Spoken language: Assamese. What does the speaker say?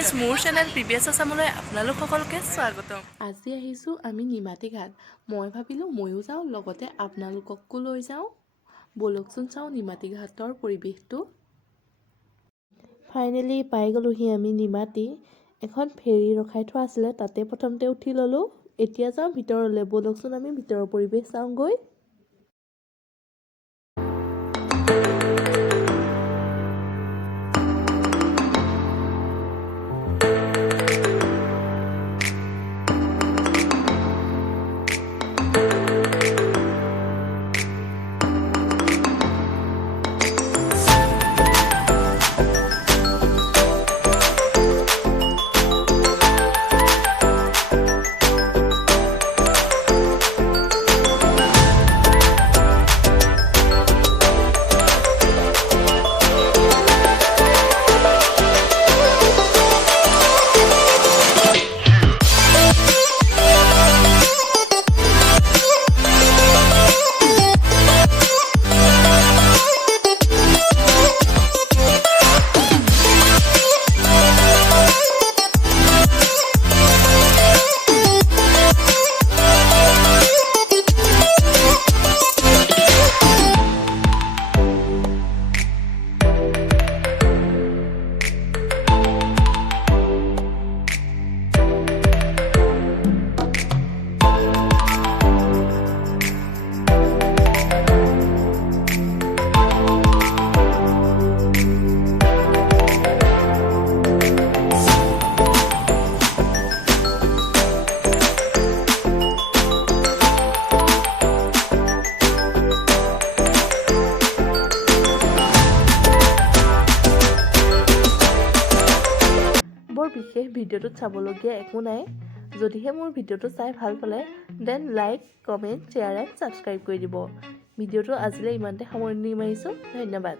গাইজ মোৰ চেনেল PBS আছামলৈ আপোনালোক সকলোকে স্বাগতম। আজি আহিছোঁ আমি নিমাতী ঘাট। মই ভাবিলোঁ ময়ো যাওঁ, লগতে আপোনালোককো লৈ যাওঁ। ব'লকচোন চাওঁ নিমাতী ঘাটৰ পৰিৱেশটো। ফাইনেলি পাই গ'লোহি আমি নিমাতী। এখন ফেৰী ৰখাই থোৱা আছিলে, তাতে প্ৰথমতে উঠি ল'লোঁ। এতিয়া যাওঁ ভিতৰলৈ, ব'লকচোন আমি ভিতৰৰ পৰিৱেশ চাওঁগৈ। বৰ বিশেষ ভিডিঅ'টোত চাবলগীয়া একো নাই। যদিহে মোৰ ভিডিঅ'টো চাই ভাল পালে দেন like, comment, share and subscribe কৰি দিব। ভিডিঅ'টো আজিলৈ ইমানতে সামৰণি মাৰিছোঁ। ধন্যবাদ।